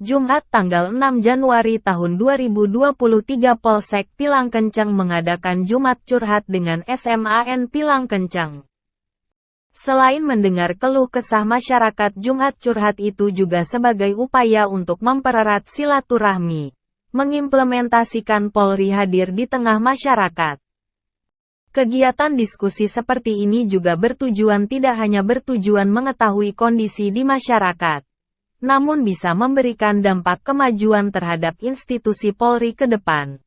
Jumat tanggal 6 Januari tahun 2023 Polsek Pilang Kencang mengadakan Jumat curhat dengan SMAN Pilang Kencang. Selain mendengar keluh kesah masyarakat, Jumat curhat itu juga sebagai upaya untuk mempererat silaturahmi, mengimplementasikan Polri hadir di tengah masyarakat. Kegiatan diskusi seperti ini juga tidak hanya bertujuan mengetahui kondisi di masyarakat, namun bisa memberikan dampak kemajuan terhadap institusi Polri ke depan.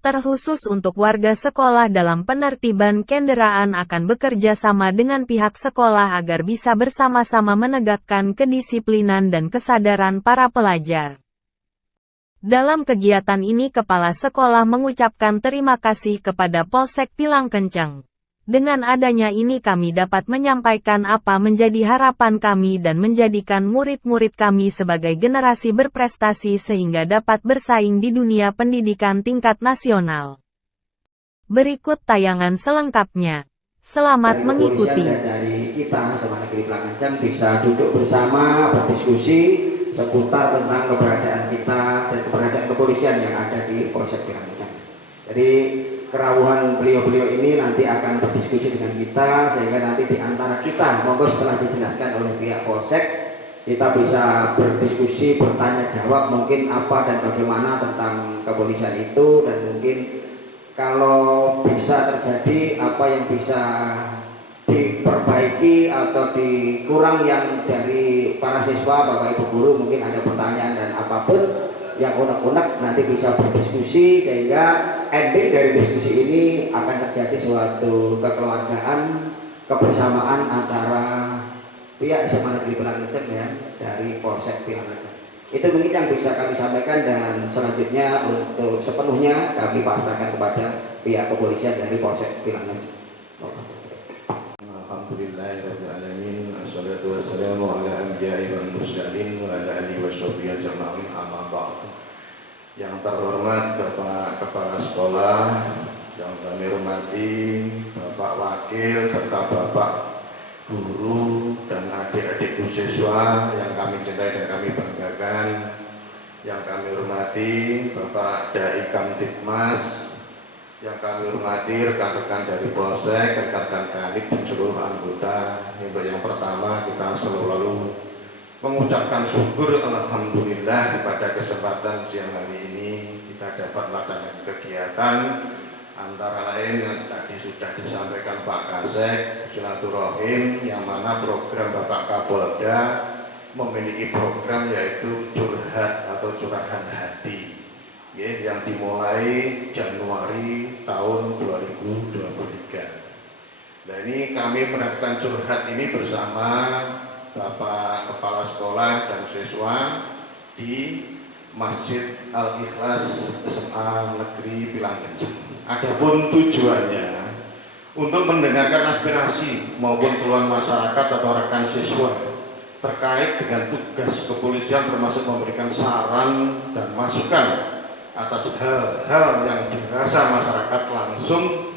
Terkhusus untuk warga sekolah dalam penertiban kendaraan akan bekerja sama dengan pihak sekolah agar bisa bersama-sama menegakkan kedisiplinan dan kesadaran para pelajar. Dalam kegiatan ini Kepala Sekolah mengucapkan terima kasih kepada Polsek Pilang Kencang. Dengan adanya ini kami dapat menyampaikan apa menjadi harapan kami dan menjadikan murid-murid kami sebagai generasi berprestasi sehingga dapat bersaing di dunia pendidikan tingkat nasional. Berikut tayangan selengkapnya. Selamat mengikuti. Dan dari kita SMA Negeri Pilang Kencang bisa duduk bersama berdiskusi seputar tentang keberadaan kita dan keberadaan kepolisian yang ada di Polsek Pilang Kencang. Jadi kerawuhan beliau-beliau ini nanti akan berdiskusi dengan kita sehingga nanti di antara kita, monggo setelah dijelaskan oleh pihak Polsek, kita bisa berdiskusi, bertanya jawab mungkin apa dan bagaimana tentang kepolisian itu, dan mungkin kalau bisa terjadi apa yang bisa diperbaiki atau dikurang yang dari para siswa, Bapak Ibu guru mungkin ada pertanyaan dan apapun yang unek-unek nanti bisa berdiskusi sehingga ending dari diskusi ini akan terjadi suatu kekeluargaan, kebersamaan antara pihak SMA Negeri Pilang Kencang ya, dari Polsek Pilang Kencang. Itu mungkin yang bisa kami sampaikan, dan selanjutnya untuk sepenuhnya kami pasrahkan kepada pihak kepolisian dari Polsek Pilang Kencang. Alhamdulillahirrahmanirrahim. Assalatu wassalamu ala anbiya'i wal mursalin wa ala alihi wa sahbihi ajma'in, amma ba'du. Yang terhormat Bapak Kepala Sekolah, yang kami hormati Bapak Wakil serta Bapak Guru dan adik-adik siswa yang kami cintai dan kami banggakan, yang kami hormati Bapak Dai Kamtibmas, yang kami hormati rekan-rekan dari Polsek, rekan-rekan Kanit dan seluruh anggota. Yang pertama kita selalu mengucapkan syukur alhamdulillah pada kesempatan siang hari ini kita dapat melaksanakan kegiatan antara lain yang tadi sudah disampaikan Pak Kasek, silaturahim, yang mana program Bapak Kapolda memiliki program yaitu curhat atau curahan hati yang dimulai Januari tahun 2023. Nah, ini kami melakukan curhat ini bersama Bapak Kepala Sekolah dan siswa di Masjid Al-Ikhlas SMA Negeri Pilang Kencang. Adapun tujuannya untuk mendengarkan aspirasi maupun keluhan masyarakat atau rekan siswa terkait dengan tugas kepolisian, termasuk memberikan saran dan masukan atas hal-hal yang dirasa masyarakat langsung,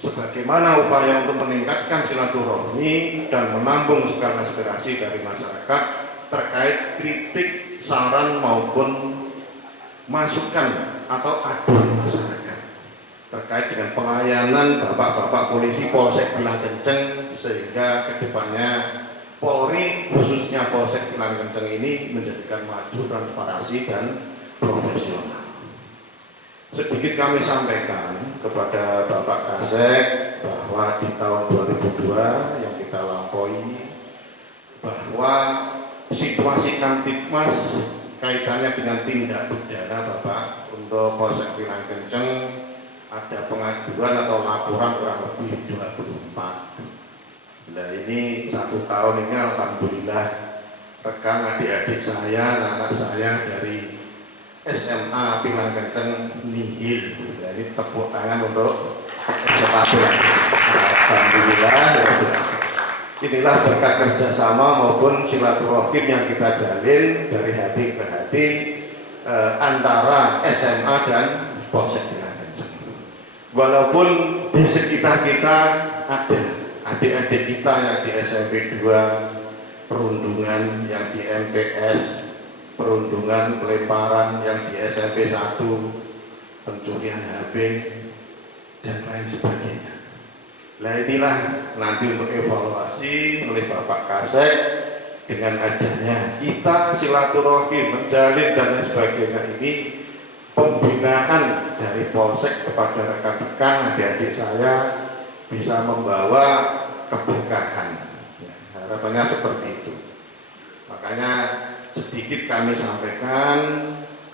sebagaimana upaya untuk meningkatkan silaturahmi dan menampung segala aspirasi dari masyarakat terkait kritik, saran maupun masukan atau aduan masyarakat terkait dengan pelayanan bapak-bapak polisi Polsek Pilang Kencang, sehingga kedepannya Polri khususnya Polsek Pilang Kencang ini menjadikan maju, transparansi dan profesional. Sedikit kami sampaikan kepada Bapak Kasek bahwa di tahun 2002 yang kita lampaui, bahwa situasi Kamtibmas kaitannya dengan tindak pidana Bapak untuk Polsek Pilang Kencang ada pengaduan atau laporan kurang lebih 24. Nah, ini 1 tahun ini alhamdulillah rekan adik-adik saya, anak saya dari SMA Pilang Kencang nihil. Jadi tepuk tangan untuk SMA Pilang Kencang. Alhamdulillah. Inilah berkat kerjasama maupun silaturahim yang kita jalin dari hati ke hati antara SMA dan Polsek Pilang Kencang. Walaupun di sekitar kita ada adik-adik kita yang di SMP 2 Perundungan, yang di MTS, perundungan, pelemparan yang di SMP 1, pencurian HP, dan lain sebagainya. Nah inilah nanti untuk evaluasi oleh Bapak Kasek dengan adanya kita silaturahim, menjalin dan lain sebagainya ini, pembinaan dari Polsek kepada rekan-rekan adik-adik saya bisa membawa keberkahan. Ya, harapannya seperti itu. Makanya sedikit kami sampaikan,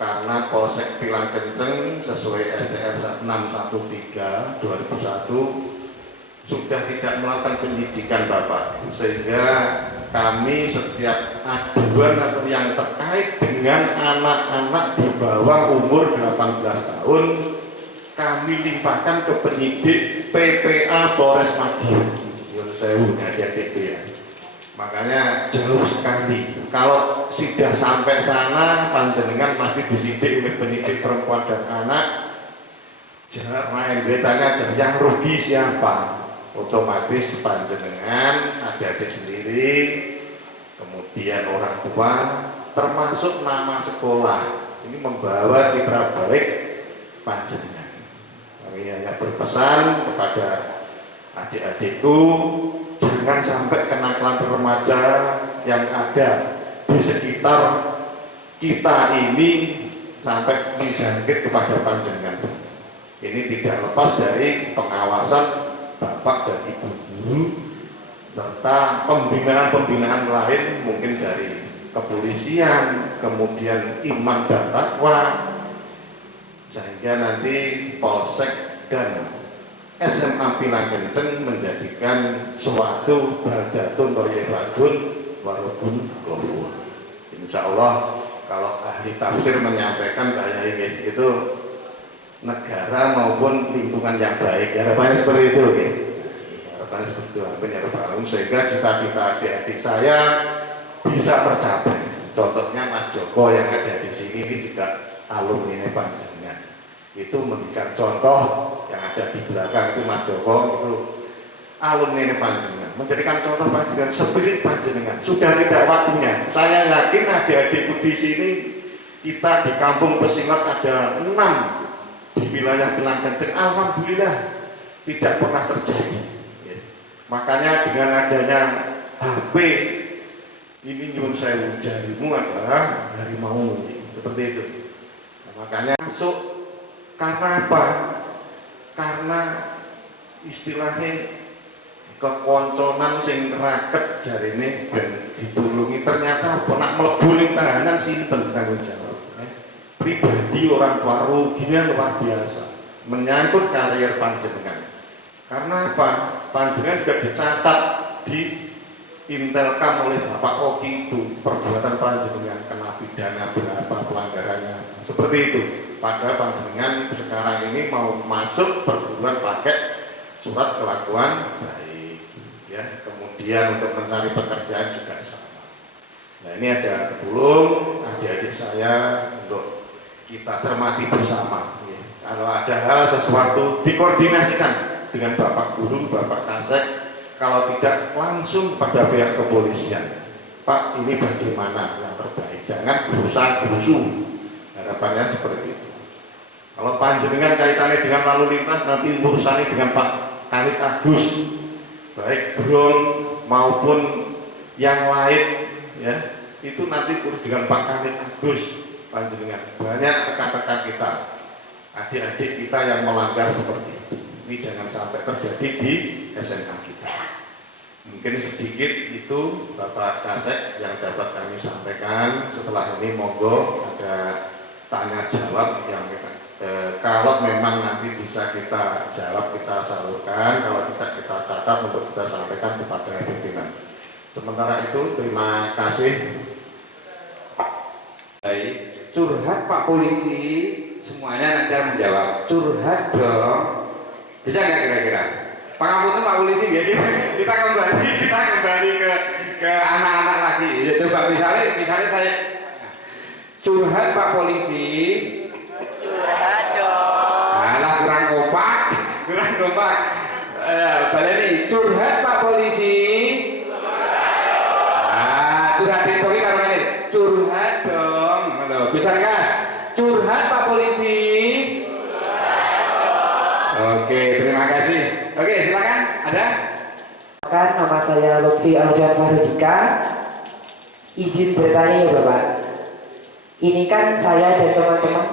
karena Polsek Pilang Kenceng sesuai SDR 613/2001 sudah tidak melakukan penyidikan Bapak, sehingga kami setiap aduan atau yang terkait dengan anak-anak di bawah umur 18 tahun kami limpahkan ke penyidik PPA Polres Madiun. Sewu adik-adik ya. Makanya jauh sekali. Kalau sudah sampai sana, panjenengan masih disidik oleh penyidik perempuan dan anak. Jangan main betanya, yang rugi siapa? Otomatis panjenengan, adik-adik sendiri, kemudian orang tua, termasuk nama sekolah. Ini membawa citra baik panjenengan. Kami hanya berpesan kepada adik-adikku, jangan sampai kenakalan remaja yang ada di sekitar kita ini sampai menjangkit kepada panjenengan. Ini tidak lepas dari pengawasan Bapak dan Ibu guru serta pembinaan-pembinaan lain, mungkin dari kepolisian, kemudian iman dan takwa, sehingga nanti Polsek dan SMA Pilang Kenceng menjadikan suatu baldatun thayyibatun warabun ghafur. Insya Allah kalau ahli tafsir menyampaikan bahwa itu negara maupun lingkungan yang baik, harapannya seperti itu, okay? Harapannya seperti itu, sehingga cita-cita adik-adik saya bisa tercapai. Contohnya Mas Joko yang ada di sini ini juga alumni panjenengan. Itu memberikan contoh, yang ada di belakang itu Mas Joko itu alumni panjenengan, menjadikan contoh panjenengan, spirit panjenengan. Sudah tidak waktunya. Saya yakin adik-adikku di sini, kita di kampung Pesilat ada 6 di wilayah Pilang Kenceng, alhamdulillah tidak pernah terjadi. Ya. Makanya dengan adanya HP ini nyuwun sewu, jarimu adalah harimau, seperti itu. Nah, makanya masuk. Karena apa? Karena istilahnya kekonconan sing raket jarine dan ditulungi, ternyata pernah mlebu ning tahanan sinten tanggung jawab. Pribadi orang tua ruginya luar biasa menyangkut karier panjenengan. Karena apa? Panjenengan juga dicatat di Intelkam oleh Bapak Oki itu perbuatan panjenengan kena pidana berapa pelanggarannya, seperti itu. Padahal panjenengan sekarang ini mau masuk perguruan pakai surat kelakuan baik, ya. Kemudian untuk mencari pekerjaan juga sama. Nah ini ada ketulung adik-adik saya untuk kita cermati bersama. Ya. Kalau ada hal sesuatu dikoordinasikan dengan Bapak Guru, Bapak Kasek. Kalau tidak langsung pada pihak kepolisian. Pak, ini bagaimana yang terbaik? Jangan berusaha berusuh. Harapannya seperti itu. Kalau panjenengan kaitannya dengan lalu lintas, nanti urusannya dengan Pak Kanit Agus, baik Bron maupun yang lain, ya itu nanti urus dengan Pak Kanit Agus panjenengan. Banyak rekan-rekan kita, adik-adik kita yang melanggar seperti itu. Ini jangan sampai terjadi di SMA kita. Mungkin sedikit itu Bapak Kasek yang dapat kami sampaikan. Setelah ini monggo ada tanya jawab yang kalau memang nanti bisa kita jawab, kita salurkan. Kalau tidak, kita catat untuk kita sampaikan kepada pimpinan. Sementara itu terima kasih. Baik, curhat Pak Polisi, semuanya nanti akan menjawab. Curhat dong, bisa nggak kira-kira? Pangapunten Pak Polisi, ya kita kembali ke anak-anak lagi. Ya, coba misalnya saya curhat Pak Polisi. Curhat dong. Alah kurang kompak. Baleni curhat Pak Polisi. Curhat itu karo ini. Curhat dong. Bisa kas? Curhat Pak Polisi. Oke, terima kasih. Oke, silakan. Ada? Nama saya Lutfi Aljan Farudika. Izin bertanya ya Bapak. Ini kan saya dan teman-teman.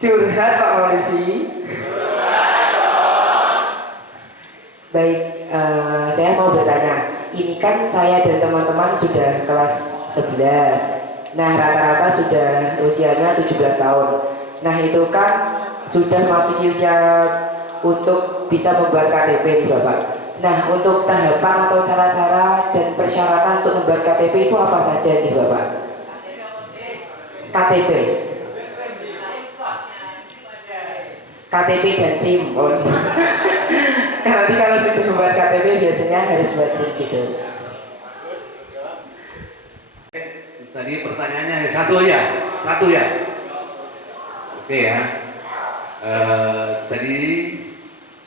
Curhat Pak Polisi. Baik, saya mau bertanya. Ini kan saya dan teman-teman sudah kelas 11. Nah, rata-rata sudah usianya 17 tahun. Nah, itu kan sudah masuk usia untuk bisa membuat KTP nih Bapak. Nah, untuk tahapan atau cara-cara dan persyaratan untuk membuat KTP itu apa saja nih Bapak? KTP. KTP dan SIM. Oh. Nanti kalau sudah membuat KTP biasanya harus buat SIM gitu. Tadi pertanyaannya satu ya. Oke ya. Tadi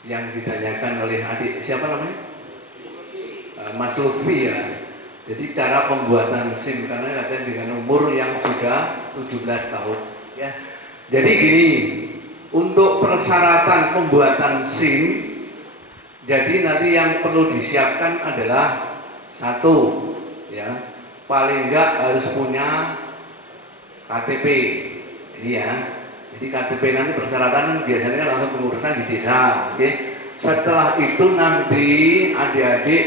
yang ditanyakan oleh adik siapa namanya? Mas Lutfi ya. Jadi cara pembuatan SIM karena katanya dengan umur yang sudah 17 tahun ya. Jadi gini, untuk persyaratan pembuatan SIM, jadi nanti yang perlu disiapkan adalah satu ya, paling enggak harus punya KTP ini ya. Jadi KTP nanti persyaratan biasanya kan langsung pengurusan di desa. Oke. Setelah itu nanti adik-adik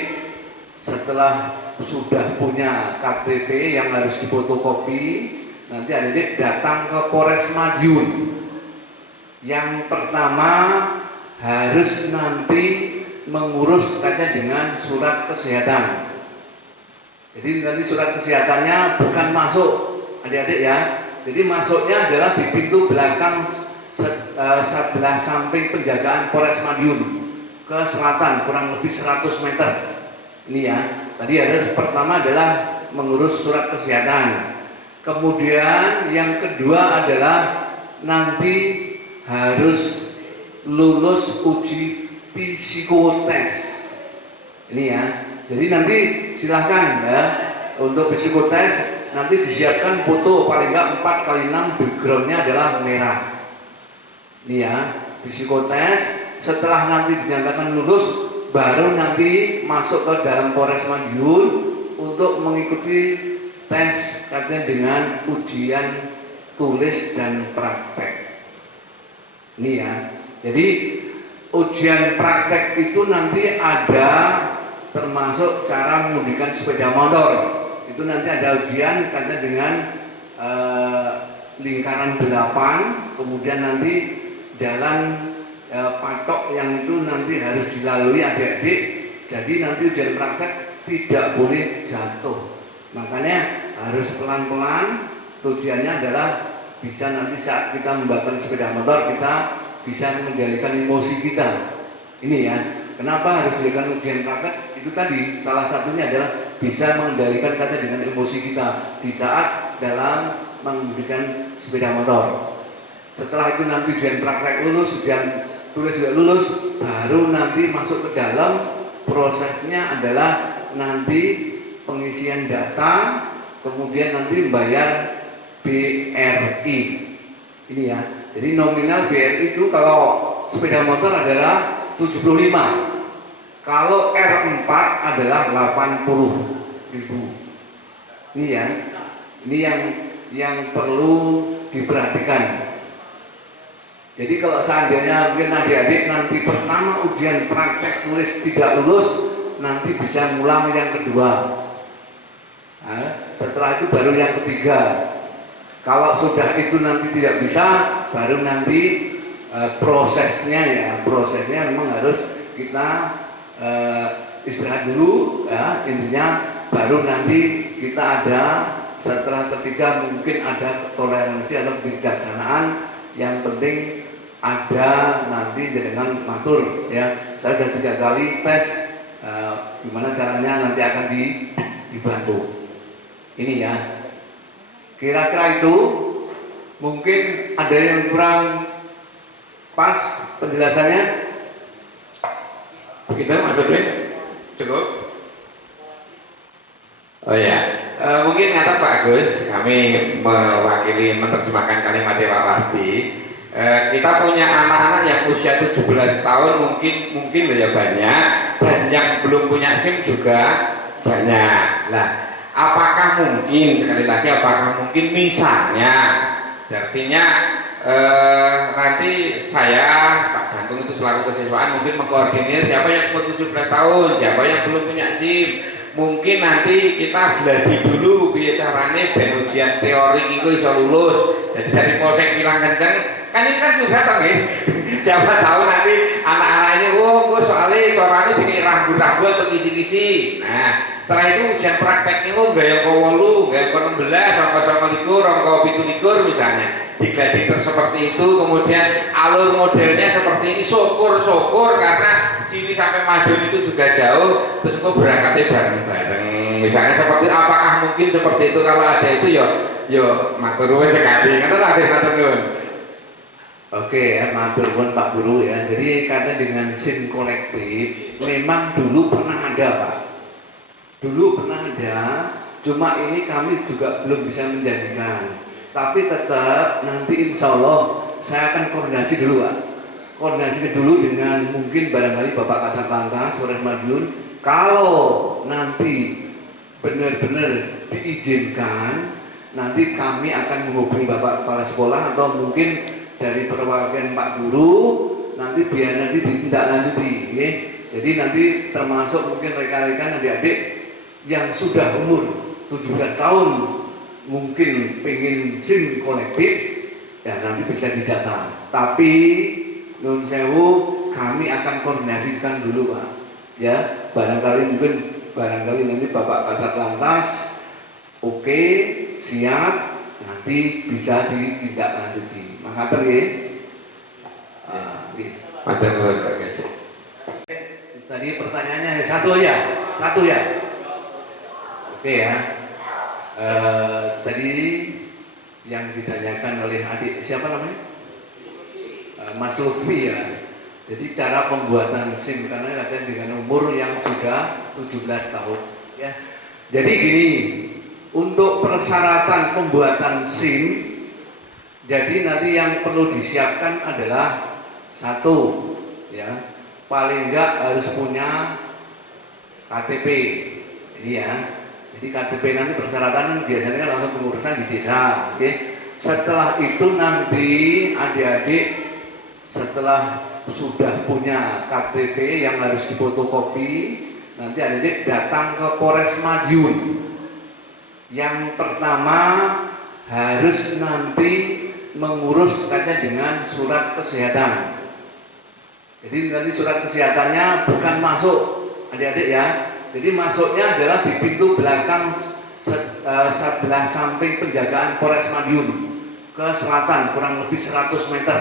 setelah sudah punya KTP yang harus difotokopi, nanti adik-adik datang ke Polres Madiun. Yang pertama harus nanti mengurus kaitan dengan surat kesehatan. Jadi nanti surat kesehatannya bukan masuk adik-adik ya. Jadi masuknya adalah di pintu belakang sebelah samping penjagaan Polres Madiun ke selatan kurang lebih 100 meter. Ini ya. Tadi ada pertama adalah mengurus surat kesehatan. Kemudian yang kedua adalah nanti harus lulus uji psikotes. Ini ya. Jadi nanti silahkan ya untuk psikotes nanti disiapkan foto paling enggak 4x6 backgroundnya adalah merah. Ini ya, psikotes. Setelah nanti dinyatakan lulus, baru nanti masuk ke dalam Polres Madiun untuk mengikuti tes katanya dengan ujian tulis dan praktek. Ini ya. Jadi ujian praktek itu nanti ada termasuk cara mengemudikan sepeda motor. Itu nanti ada ujian katanya dengan lingkaran 8, kemudian nanti jalan patok yang itu nanti harus dilalui adik-adik. Jadi nanti ujian praktek tidak boleh jatuh. Makanya harus pelan-pelan. Tujuannya adalah bisa nanti saat kita membawa sepeda motor kita bisa mengendalikan emosi kita. Ini ya. Kenapa harus dilakukan ujian praktek? Itu tadi salah satunya adalah bisa mengendalikan kata dengan emosi kita di saat dalam mengemudikan sepeda motor. Setelah itu nanti ujian praktek lulus, ujian tulis juga lulus, baru nanti masuk ke dalam prosesnya adalah nanti pengisian data, kemudian nanti membayar BRI. Ini ya. Jadi nominal BRI itu kalau sepeda motor adalah 75. Kalau R4 adalah 80.000. Ini ya. Ini yang perlu diperhatikan. Jadi kalau seandainya mungkin adik-adik nanti pertama ujian praktek tulis tidak lulus, nanti bisa ngulang yang kedua. Nah, setelah itu baru yang ketiga. Kalau sudah itu nanti tidak bisa, baru nanti prosesnya memang harus kita istirahat dulu ya, intinya baru nanti kita ada setelah ketiga mungkin ada toleransi atau kebijaksanaan. Yang penting ada nanti dengan matur ya. Saya sudah 3 kali tes gimana caranya nanti akan dibantu. Ini ya. Kira-kira itu mungkin ada yang kurang Pas penjelasannya? Begitu Mas Febri? Cukup? Oh ya, mungkin kata Pak Agus, kami mewakili menerjemahkan kalimat Pak Wardi. Kita punya anak-anak yang usia 17 tahun mungkin ya banyak, dan yang belum punya SIM juga banyak. Nah, apakah mungkin, sekali lagi, apakah mungkin misalnya, artinya nanti saya Pak Jantung itu selaku kesiswaan mungkin mengkoordinir siapa yang umur 17 tahun, siapa yang belum punya SIM. Mungkin nanti kita gladi dulu biar caranya ben ujian teori itu bisa lulus. Jadi dari Polsek Pilang Kenceng kan ini kan juga kan ya. Siapa tahu nanti anak-anak ini, gue soalnya coranya dikira ragu-ragu atau kisi-kisi. Nah, setelah itu ujian prakteknya gaya kau 8, gaya kau 16, angka 9, angka 17 misalnya. Digladi seperti itu, kemudian alur modelnya seperti ini, syukur karena sini sampai Madiun itu juga jauh, terus kok berangkatnya bareng-bareng. Misalnya seperti, apakah mungkin seperti itu? Kalau ada itu yo matur nuwun sekali. Kata lagi matur nuwun. Oke ya, matur nuwun Pak Guru ya. Jadi kata dengan SIM kolektif memang dulu pernah ada Pak. Dulu pernah ada, cuma ini kami juga belum bisa menjadikan. Tapi tetap nanti insya Allah saya akan koordinasi dulu Pak. Koordinasi dulu dengan mungkin barangkali Bapak Kasat Lantas, Polres Madiun. Kalau nanti benar-benar diizinkan, nanti kami akan menghubungi Bapak Kepala Sekolah atau mungkin dari perwakilan Pak Guru, nanti biar nanti ditindaklanjuti. Ya. Jadi nanti termasuk mungkin rekan-rekan adik-adik yang sudah umur 17 tahun mungkin pengen SIM kolektif, ya nanti bisa didata. Tapi nun sewu kami akan koordinasikan dulu Pak. Ya, barangkali nanti Bapak Kasat Lantas oke, siap, nanti bisa ditindaklanjuti. Makasih ya. Matur nuwun Pak Gus. Tadi pertanyaannya satu ya. Oke ya. Tadi yang ditanyakan oleh adik siapa namanya? Mas Lufi ya. Jadi cara pembuatan SIM karena katanya dengan umur yang sudah 17 tahun ya. Jadi gini, untuk persyaratan pembuatan SIM, jadi nanti yang perlu disiapkan adalah satu ya, paling enggak harus punya KTP. Ini ya. Jadi KTP nanti persyaratan biasanya kan langsung pengurusan di desa. Oke. Setelah itu nanti adik-adik setelah sudah punya KTP yang harus difotokopi, nanti adik-adik datang ke Polres Madiun. Yang pertama harus nanti mengurus kaitannya dengan surat kesehatan. Jadi nanti surat kesehatannya bukan masuk adik-adik ya. Jadi masuknya adalah di pintu belakang sebelah samping penjagaan Polres Madiun ke selatan kurang lebih 100 meter.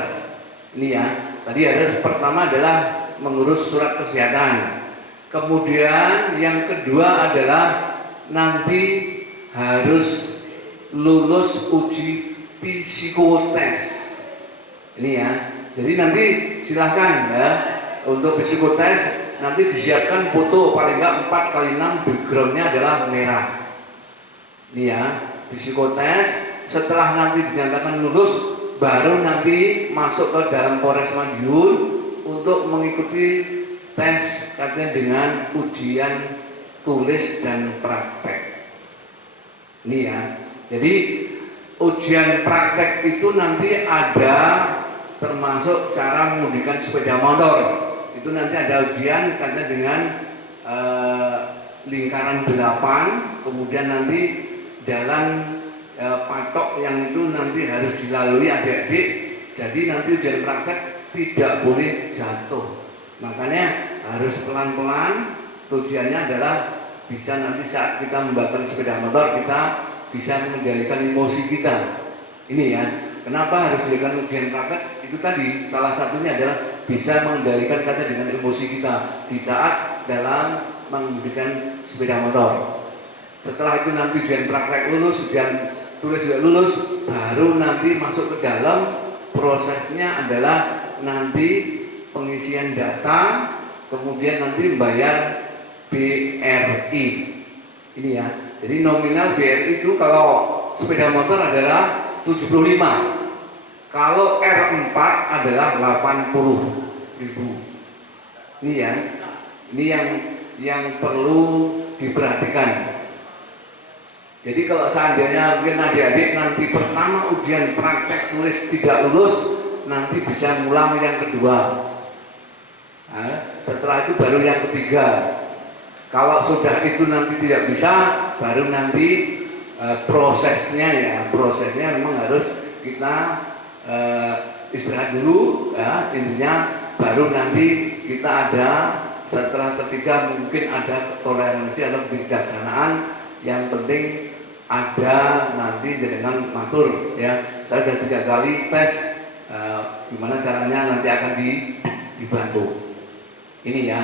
Ini ya. Tadi ada pertama adalah mengurus surat kesehatan. Kemudian yang kedua adalah nanti harus lulus uji psikotes. Ini ya. Jadi nanti silahkan ya untuk psikotes. Nanti disiapkan foto paling enggak 4x6 backgroundnya adalah merah. Ini ya, psikotes. Setelah nanti dinyatakan lulus, baru nanti masuk ke dalam Polres Madiun untuk mengikuti tes katanya dengan ujian tulis dan praktek. Ini ya. Jadi ujian praktek itu nanti ada termasuk cara mengemudikan sepeda motor. Itu nanti ada ujian katanya dengan lingkaran 8, kemudian nanti jalan patok yang itu nanti harus dilalui adik-adik. Jadi nanti ujian praktek tidak boleh jatuh, makanya harus pelan-pelan. Tujuannya adalah bisa nanti saat kita membakar sepeda motor kita bisa mengendalikan emosi kita. Ini ya, kenapa harus dilakukan ujian praktek? Itu tadi salah satunya adalah bisa mengendalikan kata dengan emosi kita di saat dalam mengemudikan sepeda motor. Setelah itu nanti ujian praktek lulus, ujian tulis juga lulus, baru nanti masuk ke dalam prosesnya adalah nanti pengisian data, kemudian nanti membayar BRI. Ini ya. Jadi nominal BRI itu kalau sepeda motor adalah 75. Kalau R4 adalah 80.000. Ini ya. Ini yang perlu diperhatikan. Jadi kalau seandainya mungkin adik-adik nanti pertama ujian praktek tulis tidak lulus, nanti bisa ngulang yang kedua. Nah, setelah itu baru yang ketiga. Kalau sudah itu nanti tidak bisa, baru nanti prosesnya memang harus kita istirahat dulu, ya, intinya baru nanti kita ada setelah ketiga mungkin ada toleransi atau kebijaksanaan. Yang penting ada nanti dengan matur, ya. Saya sudah 3 kali tes gimana caranya nanti akan dibantu. Ini ya.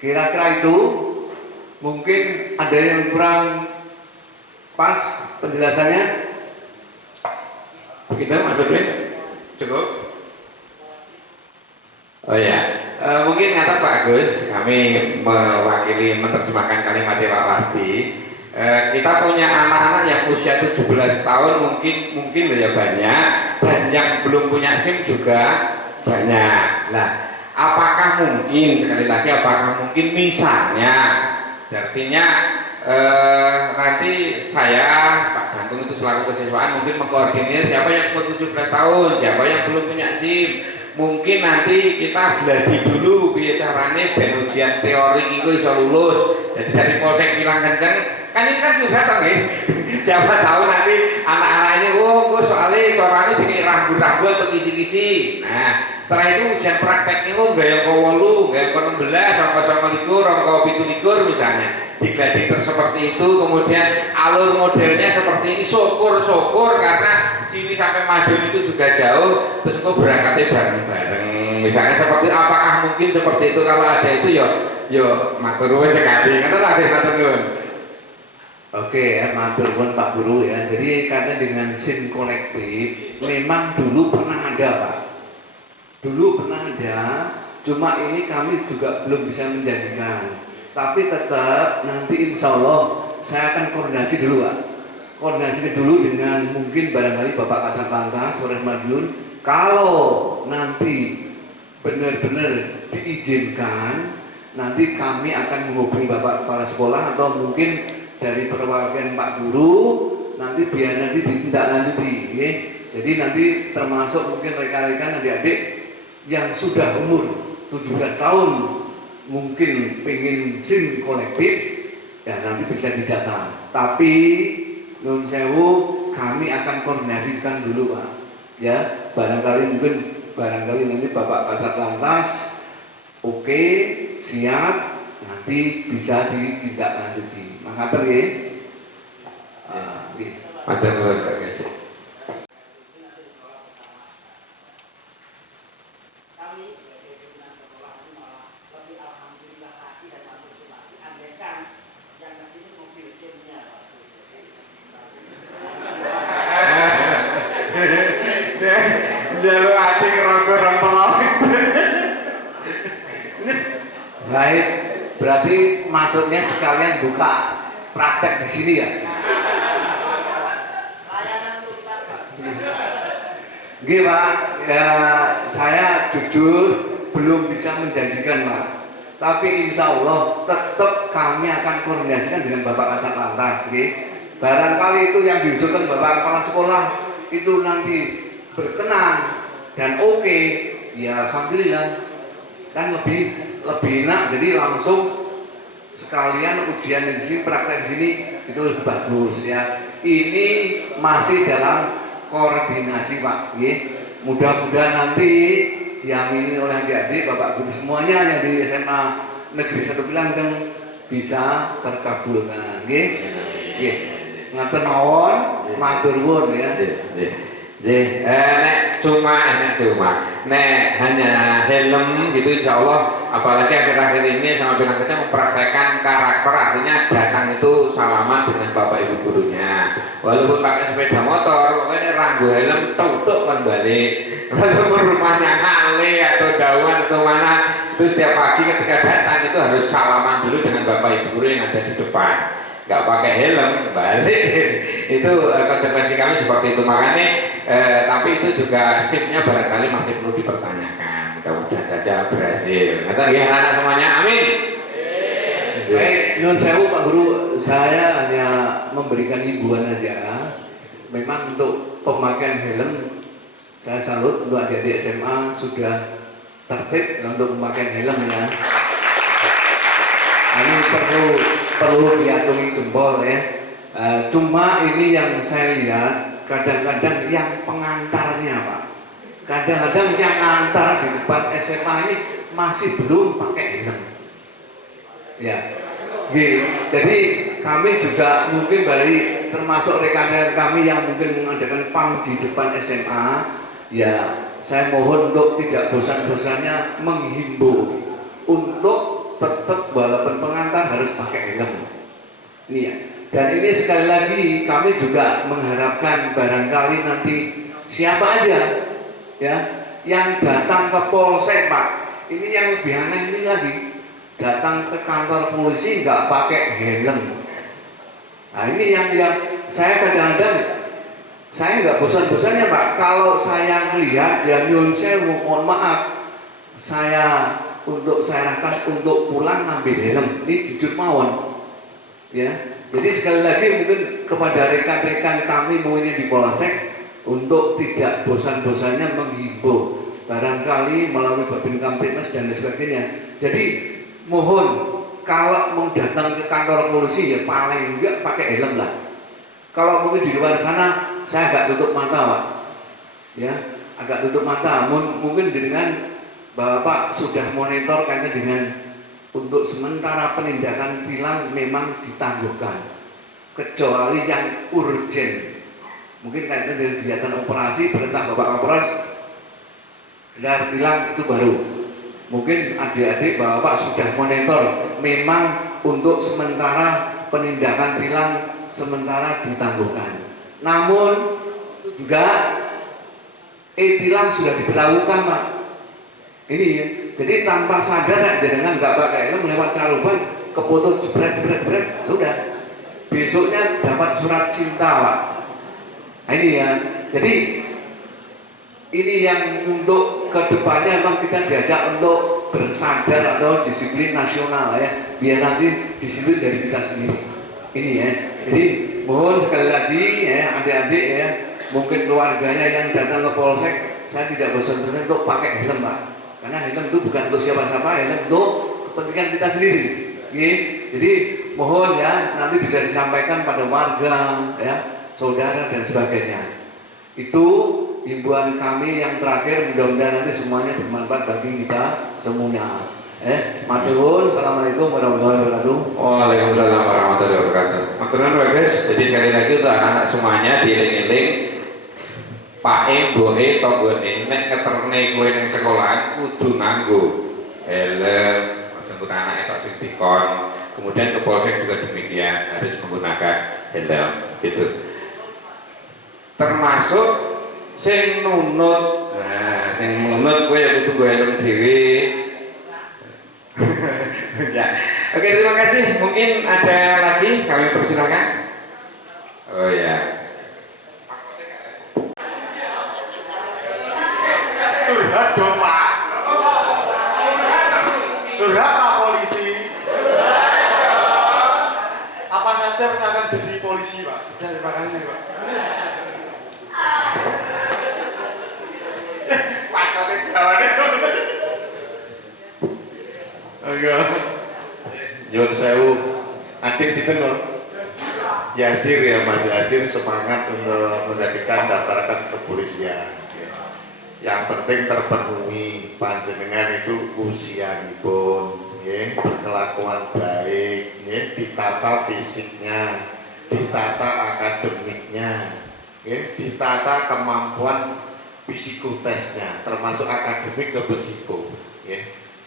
Kira-kira itu mungkin ada yang kurang pas penjelasannya. Begitu Mas Dudri? Cukup? Oh ya, mungkin kata Pak Agus, kami mewakili menerjemahkan kalimat Pak Wardi. Kita punya anak-anak yang usia 17 tahun mungkin ya banyak, dan yang belum punya SIM juga banyak. Nah, apakah mungkin, sekali lagi apakah mungkin misalnya, artinya nanti saya Pak Jantung itu selaku kesiswaan mungkin mengkoordinir siapa yang umur 17 tahun, siapa yang belum punya SIM. Mungkin nanti kita gladi dulu biar carane ben ujian teori itu bisa lulus. Jadi dari Polsek Pilang Kenceng kan ini kan juga tahu ya. Siapa tahu nanti anak-anak ini, gue soalnya corane dikei rambu-rambu atau kisi-kisi. Nah, setelah itu ujian prakteknya gaya kowolu, gaya 16, sama likur, sama 17 misalnya. Digladi seperti itu, kemudian alur modelnya seperti ini, syukur karena sini sampai Madiun itu juga jauh, terus kok berangkatnya bareng-bareng. Misalnya seperti apakah mungkin seperti itu? Kalau ada itu yo matur nuwun sekali. Ngoten lho matur nuwun. Oke ya, matur nuwun Pak Guru ya. Jadi karena dengan SIM kolektif memang dulu pernah ada Pak. Dulu pernah ada, cuma ini kami juga belum bisa menjadikan. Tapi tetap nanti insya Allah saya akan koordinasi dulu Pak. Koordinasi dulu dengan mungkin barangkali Bapak Kasat Lantas Polres Madiun. Kalau nanti benar-benar diizinkan, nanti kami akan menghubungi Bapak Kepala Sekolah atau mungkin dari perwakilan Pak Guru, nanti biar nanti ditindaklanjuti. Ya. Jadi nanti termasuk mungkin rekan-rekan adik-adik yang sudah umur 17 tahun mungkin pengen SIM kolektif, ya nanti bisa didata. Tapi nun sewu kami akan koordinasikan dulu Pak. Ya, barangkali nanti Bapak Kasat Lantas oke, siap, nanti bisa ditindaklanjuti. Makaten nggih. Ya, nggih. Matur nuwun Pak Gus. Jalur hati ngerokok rempelok. Baik, berarti maksudnya sekalian buka praktek di sini ya? Nggih Pak, ya, saya jujur belum bisa menjanjikan Pak. Tapi insya Allah tetap kami akan koordinasikan dengan Bapak Kasat Lantas. Barangkali itu yang diusulkan Bapak Kepala Sekolah itu nanti berkenan dan oke, ya alhamdulillah kan lebih enak. Jadi langsung sekalian ujian di sini, praktek di sini itu lebih bagus ya. Ini masih dalam koordinasi Pak. Mudah-mudahan nanti diamini oleh adik-adik, Bapak Guru semuanya yang di SMA Negeri 1 Pilang bisa terkabulkan. Ngatur mawon, matur nuwun ya. Nek hanya helm gitu insya Allah, apalagi akhir-akhir ini sama bilang kita mempraktekkan karakter, artinya datang itu salaman dengan bapak ibu gurunya, walaupun pakai sepeda motor pokoknya ranggo helm tutup kan balik, walaupun rumahnya Ale atau Dawan atau mana, itu setiap pagi ketika datang itu harus salaman dulu dengan bapak ibu guru yang ada di depan, nggak pakai helm balik. Itu konsekuensi kami seperti itu, makanya tapi itu juga SIM-nya barangkali masih perlu dipertanyakan. Mudah-mudahan saja berhasil. Kata ya anak-anak semuanya, amin. Baik, Nun Sewu Pak Guru, saya hanya memberikan himbauan aja. Memang untuk pemakaian helm, saya salut untuk adik-adik SMA sudah tertib untuk pemakaian helm ya. Ini perlu diatungi jempol ya. Cuma ini yang saya lihat kadang-kadang yang pengantarnya Pak, kadang-kadang yang antar di depan SMA ini masih belum pakai helm ya. Jadi kami juga mungkin dari termasuk rekan-rekan kami yang mungkin mengadakan PAM di depan SMA ya, saya mohon untuk tidak bosan-bosannya menghimbau untuk tetap walaupun pengantar harus pakai helm ini ya. Dan ini sekali lagi kami juga mengharapkan barangkali nanti siapa aja ya yang datang ke Polsek Pak, ini yang lebih aneh ini lagi, datang ke kantor polisi nggak pakai helm. Nah ini yang saya kadang-kadang saya nggak bosan-bosannya Pak, kalau saya melihat ya nyun sewu, mohon maaf, saya rakas untuk pulang ngambil helm, ini jujur mawon ya. Jadi sekali lagi mungkin kepada rekan-rekan kami maunya di Polsek untuk tidak bosan-bosannya menghimbau barangkali melalui Babin Kamtibmas dan sebagainya. Jadi mohon kalau mau datang ke kantor polisi ya paling enggak pakai helm lah. Kalau mungkin di luar sana saya agak tutup mata Pak ya, agak tutup mata. Mungkin dengan Bapak sudah monitor kayaknya dengan untuk sementara penindakan tilang memang ditangguhkan kecuali yang urgent, mungkin kaitan dengan kegiatan operasi perintah Bapak Kapolres dan tilang itu baru mungkin adik-adik Bapak sudah monitor memang untuk sementara penindakan tilang sementara ditangguhkan, namun juga tilang sudah diberlakukan Pak ini ya. Jadi tanpa sadar jenengan nggak pakai helm lewat caruban keputus jebret sudah besoknya dapat surat cinta Pak. Nah, ini ya. Jadi ini yang untuk kedepannya memang kita diajak untuk bersadar atau disiplin nasional ya, biar nanti disiplin dari kita sendiri. Ini ya. Jadi mohon sekali lagi ya adik-adik ya, mungkin keluarganya yang datang ke Polsek, saya tidak bosan-bosan untuk pakai helm Pak. Karena helm itu bukan untuk siapa-siapa, helm untuk kepentingan kita sendiri. Jadi mohon ya nanti bisa disampaikan pada warga, ya, saudara dan sebagainya. Itu himbauan kami yang terakhir, mudah-mudahan nanti semuanya bermanfaat bagi kita semuanya. Matur, assalamualaikum warahmatullahi wabarakatuh. Waalaikumsalam warahmatullahi wabarakatuh. Matur nuwun guys. Jadi sekali lagi untuk anak-anak semuanya dieling-eling. Pak Boe tonggone nek keterne kowe ning sekolah kudu nganggo helm, aja nggo anak tok sing dikon. Kemudian ke Polsek juga demikian, harus menggunakan helm gitu. Termasuk sing nunut. Nah, sing nunut kowe ya kudu nggo helm dhewe. Ya. Oke, terima kasih. Mungkin ada lagi, kami persilakan. Oh ya. Curhat dong Pak. Curhat Pak polisi. Apa saja misalkan jadi polisi Pak. Sudah, terima kasih Pak. Pas kote jawane. Ayo. Nyun sewu. Adik sinten lho? Yasir ya, Mas Yasir semangat untuk menjadikan daftarkan kepolisian. Yang penting terpenuhi panjenengan itu usianipun, ya, berkelakuan baik, ya, ditata fisiknya, ditata akademiknya, ditata kemampuan psikotesnya, termasuk akademik ke psiko.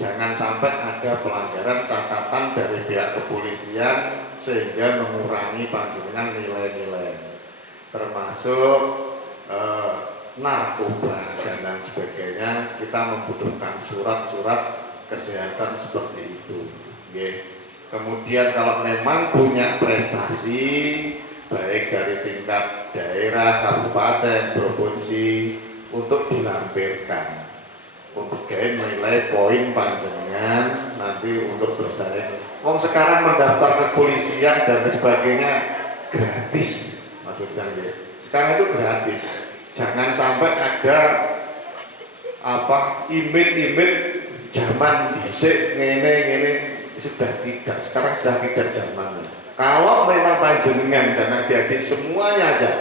Jangan sampai ada pelanggaran catatan dari pihak kepolisian sehingga mengurangi panjenengan nilai-nilai, termasuk narkoba dan lain sebagainya. Kita membutuhkan surat-surat kesehatan seperti itu. Kemudian kalau memang punya prestasi baik dari tingkat daerah, kabupaten, provinsi, untuk dilampirkan, untuk nilai poin panjenengan nanti untuk bersaing. Wong sekarang mendaftar ke kepolisian dan sebagainya gratis, maksud saya. Sekarang itu gratis. Jangan sampai ada imit-imit zaman dhisik ngene sudah tidak. Sekarang sudah tidak zamannya. Kalau memang panjenengan dan adik-adik semuanya aja,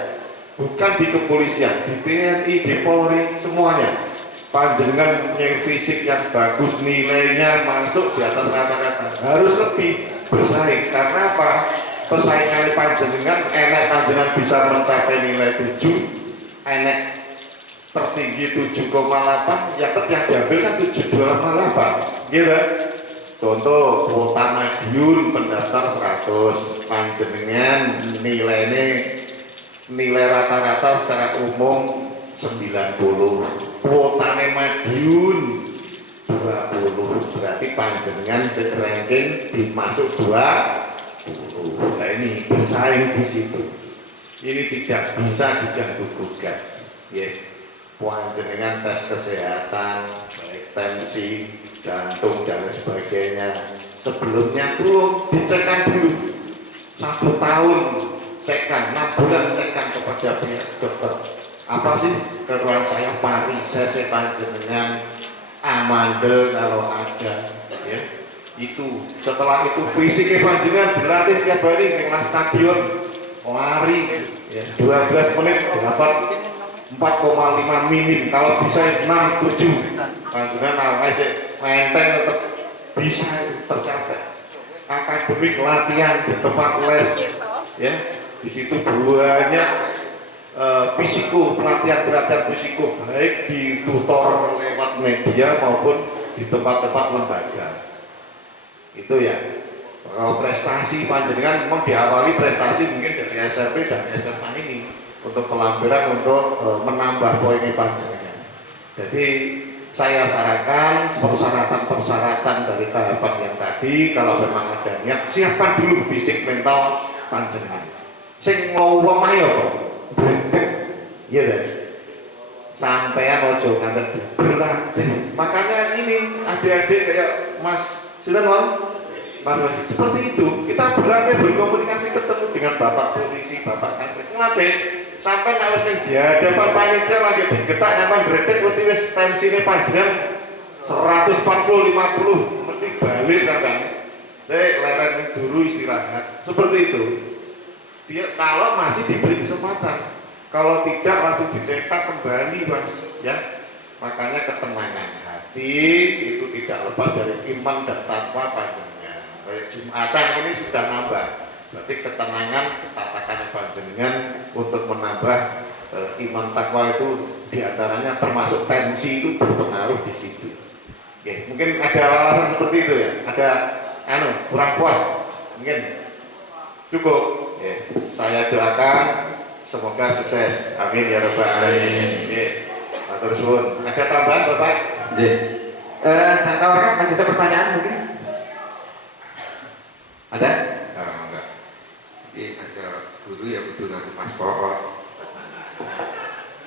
bukan di kepolisian, di TNI, di Polri, semuanya, panjenengan punya fisik yang bagus, nilainya masuk di atas rata-rata, harus lebih bersaing. Karena apa? Persaingan panjenengan, enek panjenengan bisa mencapai nilai 7, enek tertinggi 7,8, ya tetap yang diambil kan 7,8, gitu. Contoh kuota Madiun pendaftar 100, panjenengan nilai rata-rata secara umum 90, kuotane Madiun 20, berarti panjenengan ranking dimasuk 20. Nah ini bersaing di situ. Ini tidak bisa diganggu gugat. Panjenengan tes kesehatan, baik tensi, jantung dan sebagainya, sebelumnya dulu dicekkan dulu 1 tahun cekkan, 6 bulan cekkan kepada pihak dokter. Apa sih keluhan saya, varises panjenengan, amandel kalau ada, itu. Setelah itu fisiknya panjenengan dilatih tiap hari di stadion lari 12 menit dapat 4,5 minim, kalau bisa 6-7 panjenengan awalnya menteng tetap bisa tercapai. Akademik latihan di tempat les, di situ banyak psiko, pelatihan psiko, baik di tutor lewat media maupun di tempat-tempat lembaga. Itu ya. Kalau prestasi panjenengan memang diawali prestasi mungkin dari SMP dan SMA ini untuk pelampiran, untuk menambah poin panjenengan. Jadi saya sarankan persyaratan dari tahapan yang tadi, kalau memang ada niat, siapkan dulu fisik mental panjenengan. Sing ngowong ayo kok, brentek, iya deh. Sampean ojo nganten berlatih. Makanya ini adik-adik kayak Mas Sinten seperti itu. Kita berlatih berkomunikasi, ketemu dengan Bapak polisi, Bapak Kasih, ngelatih. Sampai harus di hadapan panitia lagi digetak nyaman berdek, mesti wis tensine panjenengan 140-50 mesti balik kan. Leren dulu istirahat. Seperti itu. Dia kalau masih diberi kesempatan, kalau tidak langsung dicetak kembali, Mas, ya. Makanya ketenangan hati itu tidak lepas dari iman dan takwa panjenengan. Kayak Jumatan ini sudah nambah. Berarti ketenangan, ketatakan panjenengan untuk menambah iman takwa itu diantaranya termasuk tensi itu berpengaruh di situ. Oke, mungkin ada alasan seperti itu ya. Ada kurang puas, mungkin cukup. Saya doakan semoga sukses. Amin ya rabbal alamin. Matur suwun. Ada tambahan Bapak? Saya tawarkan masih ada pertanyaan mungkin? Ada? Enggak. Ini asal guru ya butuh ngaku paspor.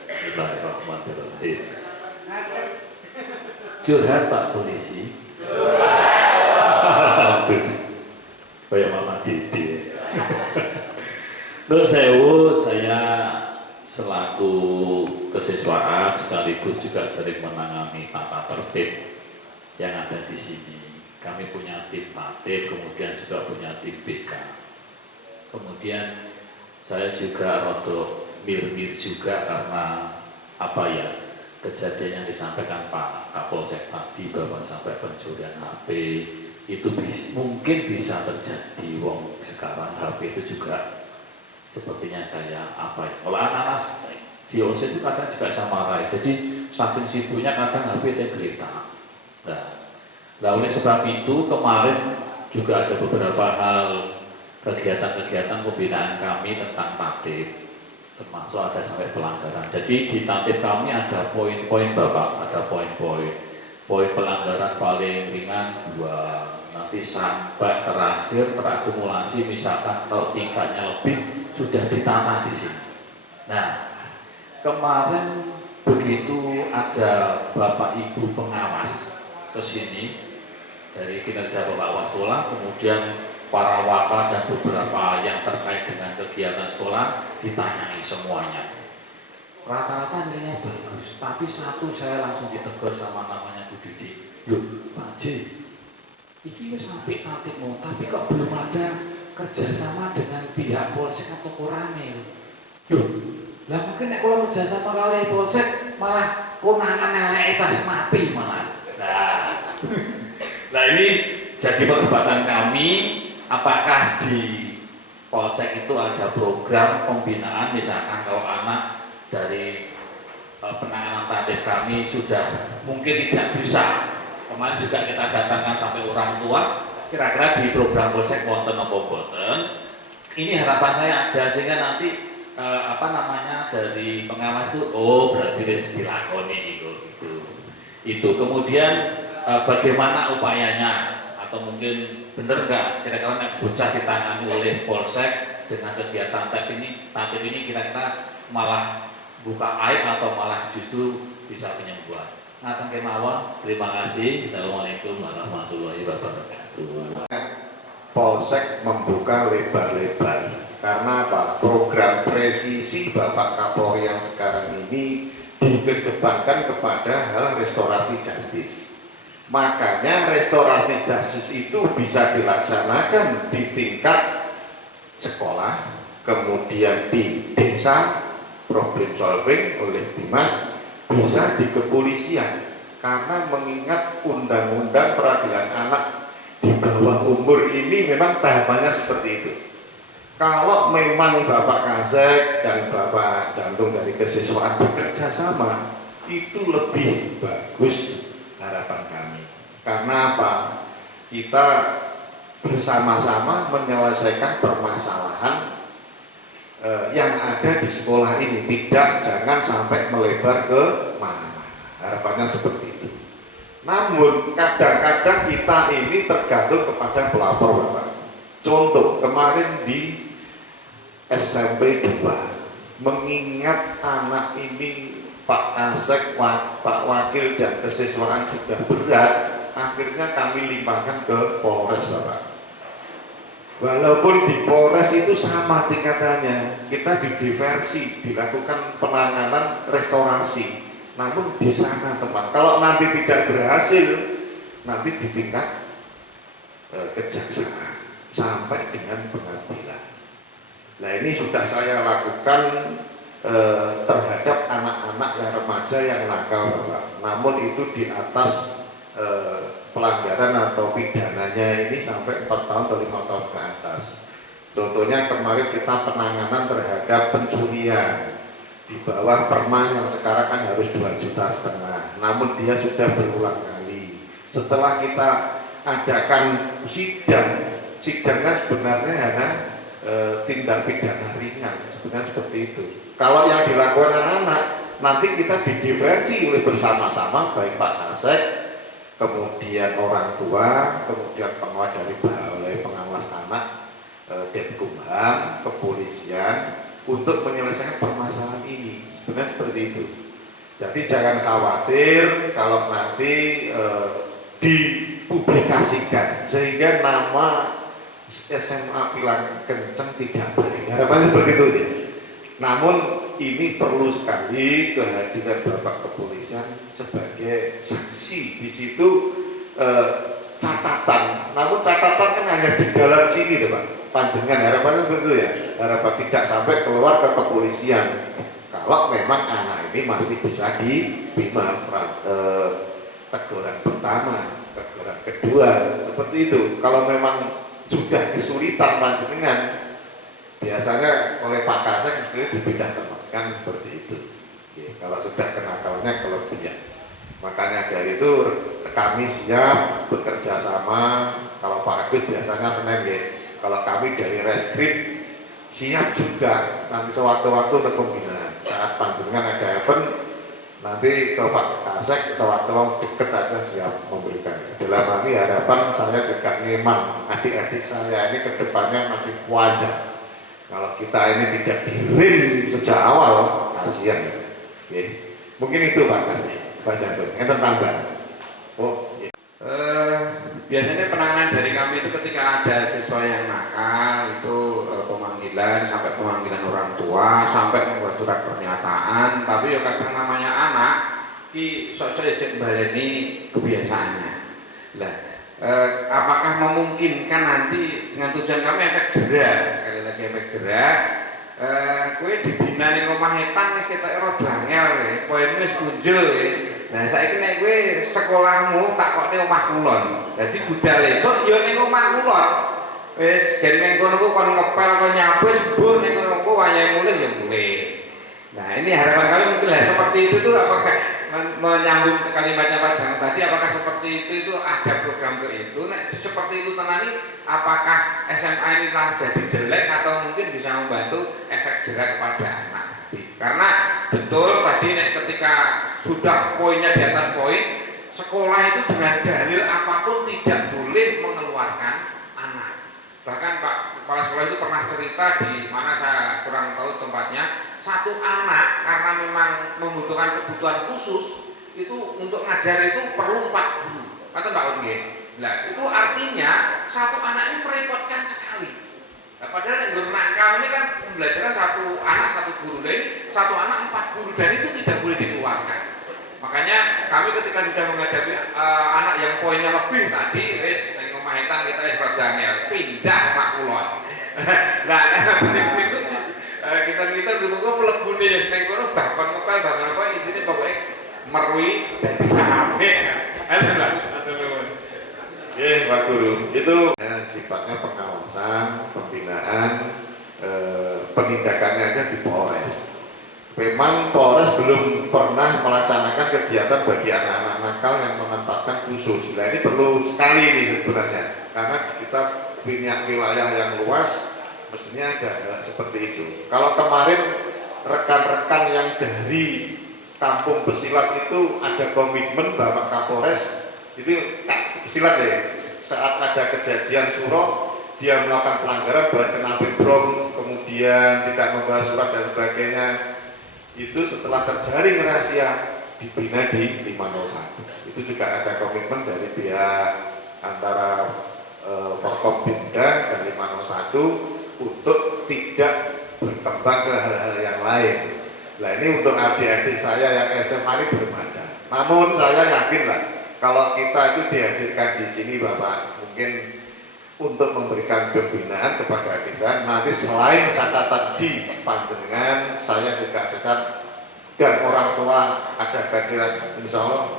Bismillahirrahmanirrahim. Curhat Pak Polisi. Kayak Mama Didi. Menurut saya selaku kesiswaan sekaligus juga sering menangani tata tertib yang ada di sini. Kami punya tim tatib, kemudian juga punya tim BK. Kemudian saya juga rodo mir-mir juga karena kejadian yang disampaikan Pak Kapolsek tadi bahwa sampai pencurian HP itu mungkin bisa terjadi. Wong sekarang HP itu juga sepertinya kayak apa ya. Kalau anak-anak di OC itu kadang juga sama Rai, jadi saking sibuknya kadang HP cerita. Nah, oleh sebab itu kemarin juga ada beberapa hal kegiatan-kegiatan pembinaan kami tentang tatib, termasuk ada sampai pelanggaran. Jadi di tatib kami ada poin-poin Bapak, ada poin-poin. Poin pelanggaran paling ringan 2, nanti sampai terakhir terakumulasi misalkan kalau tingkatnya lebih sudah ditata di sini. Nah, kemarin begitu ada Bapak Ibu pengawas ke sini dari kinerja Bapak sekolah, kemudian para wakil dan beberapa yang terkait dengan kegiatan sekolah ditanyai semuanya. Rata-rata nilainya bagus, tapi satu saya langsung ditegur sama namanya Bu Didi. Loh, Pak J, ini wis sampai tatibmu, tapi kok belum ada kerjasama dengan pihak polsek atau Koramil? Loh, lah mungkin kalau kerjasama kali polsek malah konangan ecah semapi malah. Nah ini jadi perdebatan kami, apakah di polsek itu ada program pembinaan, misalkan kalau anak dari penanganan tatib kami sudah mungkin tidak bisa. Kemarin juga kita datangkan sampai orang tua, kira-kira di program polsek wonten apa boten. Ini harapan saya ada sehingga nanti dari pengawas itu berarti wis dilakoni gitu. Itu kemudian bagaimana upayanya atau mungkin benar nggak kira-kira bocah ditangani oleh polsek dengan kegiatan tatib ini kira-kira malah buka aib atau malah justru bisa penyembuhan. Ngaten kemawon, terima kasih. Assalamualaikum warahmatullahi wabarakatuh. Polsek membuka lebar-lebar karena apa? Program presisi Bapak Kapolri yang sekarang ini dikedepankan kepada hal restorasi justice. Makanya restorasi justice itu bisa dilaksanakan di tingkat sekolah, kemudian di desa, problem solving oleh Dimas, bisa di kepolisian, karena mengingat undang-undang peradilan anak di bawah umur ini memang tahapannya seperti itu. Kalau memang Bapak Kasek dan Bapak Jantung dari kesiswaan bekerja sama, itu lebih bagus harapan kami. Karena apa? Kita bersama-sama menyelesaikan permasalahan yang ada di sekolah ini, jangan sampai melebar ke mana-mana. Harapannya seperti itu. Namun kadang-kadang kita ini tergantung kepada pelapor, Bapak. Contoh kemarin di SMP 2, mengingat anak ini Pak Kasek, Pak Wakil dan kesiswaan sudah berat, akhirnya kami limpahkan ke Polres, Bapak. Walaupun di Polres itu sama tingkatannya, kita diversi, dilakukan penanganan restorasi. Namun di sana teman, kalau nanti tidak berhasil, nanti di tingkat kejaksaan sampai dengan pengadilan. Nah ini sudah saya lakukan terhadap anak-anak yang remaja yang nakal, Bapak. Namun itu di atas pelanggaran atau pidananya ini sampai 4 tahun atau 5 tahun ke atas. Contohnya kemarin kita penanganan terhadap pencurian di bawah perma yang sekarang kan harus 2,5 juta, namun dia sudah berulang kali. Setelah kita adakan sidangnya sebenarnya hanya tindak pidana ringan, sebenarnya seperti itu. Kalau yang dilakukan anak-anak, nanti kita didiversi oleh bersama-sama, baik Pak Kasek, kemudian orang tua, kemudian pengawas dari Balai Pengawas Anak, Denkumham, kepolisian, untuk menyelesaikan permasalahan ini. Sebenarnya seperti itu. Jadi jangan khawatir kalau nanti dipublikasikan sehingga nama SMA Pilang Kenceng tidak baik. Harapannya seperti itu. Namun ini perlu sekali kehadiran Bapak Kepolisian sebagai saksi di situ, catatan. Namun catatan kan hanya di dalam sini, Pak. Panjenengan harapannya begitu ya. Harapan tidak sampai keluar ke kepolisian. Kalau memang anak ini masih bisa dibina teguran pertama, teguran kedua, seperti itu. Kalau memang sudah kesulitan panjenengan, biasanya oleh Pak Kasek sebenarnya dipindah tempatkan seperti itu. Oke, kalau sudah kenakalnya kelebihan. Makanya dari itu kami siap bekerja sama. Kalau Pak Agus biasanya Senin ya. Kalau kami dari Reskrim siap juga nanti sewaktu-waktu untuk pembinaan. Saat panjenengan ada event nanti ke Pak Kasek sewaktu-waktu deket aja siap memberikan. Dalam hal ini harapan saya juga memang adik-adik saya ini kedepannya masih wajar. Kalau kita ini tidak direm sejak awal, kasihan. Oke. Mungkin itu Pak Kasek. Pak Jantun, enten tambah. Oh, iya. Biasanya penanganan dari kami itu ketika ada siswa yang nakal itu pemanggilan sampai pemanggilan orang tua sampai membuat surat pernyataan. Tapi ya kadang namanya anak, ki sok-sok cek baleni kebiasaannya. Lah, apakah memungkinkan nanti dengan tujuan kami efek jerak, sekali lagi efek jerak. Kue dibina ning omah etan wis ketoke ora dangel poin wis punjul. Nah saiki nek kowe sekolahmu tak kokne omah kulon. Dadi budal esuk ya ning omah kulon. Wis gen ning kono ku kon ngepel kon nyapu wis mbuh ning kono ku wayahe mulih ya mulih. Nah ini harapan kami mungkin lah seperti itu tuh apakah menyambung kalimatnya Pak Jangan tadi apakah seperti itu ada program ke itu nah, seperti itu tenani apakah SMA ini telah jadi jelek atau mungkin bisa membantu efek jerak kepada anak tadi karena betul tadi ketika sudah poinnya di atas poin sekolah itu dengan dalil apapun tidak boleh mengeluarkan anak bahkan Pak Kepala Sekolah itu pernah cerita di mana saya kurang tahu tempatnya satu anak karena memang membutuhkan kebutuhan khusus itu untuk ngajar itu perlu 4 guru kata Mbak Unge nah itu artinya satu anak ini merepotkan sekali nah, padahal yang guru nakal ini kan pembelajaran satu anak satu guru lain satu anak 4 guru dan itu tidak boleh dikeluarkan makanya kami ketika sudah menghadapi anak yang poinnya lebih tadi wis ning omah etan kita wis rodangel pindah mak kulon nah itu kita dulu kok mlebu nih ya seneng kono bahkan ngepel bahkan apa intine pokoke merui dan sampe Pak Guru itu sifatnya pengawasan, pembinaan, penindakannya aja di Polres. Memang Polres belum pernah melaksanakan kegiatan bagi anak-anak nakal yang menempatkan khusus. Nah ini perlu sekali nih sebenarnya karena kita punya wilayah yang luas. Mestinya ada seperti itu. Kalau kemarin rekan-rekan yang dari Kampung Besilat itu ada komitmen Bapak Kapolres itu silat ya. Saat ada kejadian Suro, dia melakukan pelanggaran baik kena brom, kemudian tidak membawa surat dan sebagainya. Itu setelah terjaring rahasia dibina di 501. Itu juga ada komitmen dari pihak antara Forkompimda dan 501 untuk tidak berkembang ke hal-hal yang lain. Nah ini untuk adik-adik saya yang SMA ini belum ada. Namun saya yakin lah kalau kita itu dihadirkan di sini Bapak mungkin untuk memberikan pembinaan kepada adik saya. Nanti selain catatan di panjenengan, saya juga catat dan orang tua ada kehadiran insya Allah.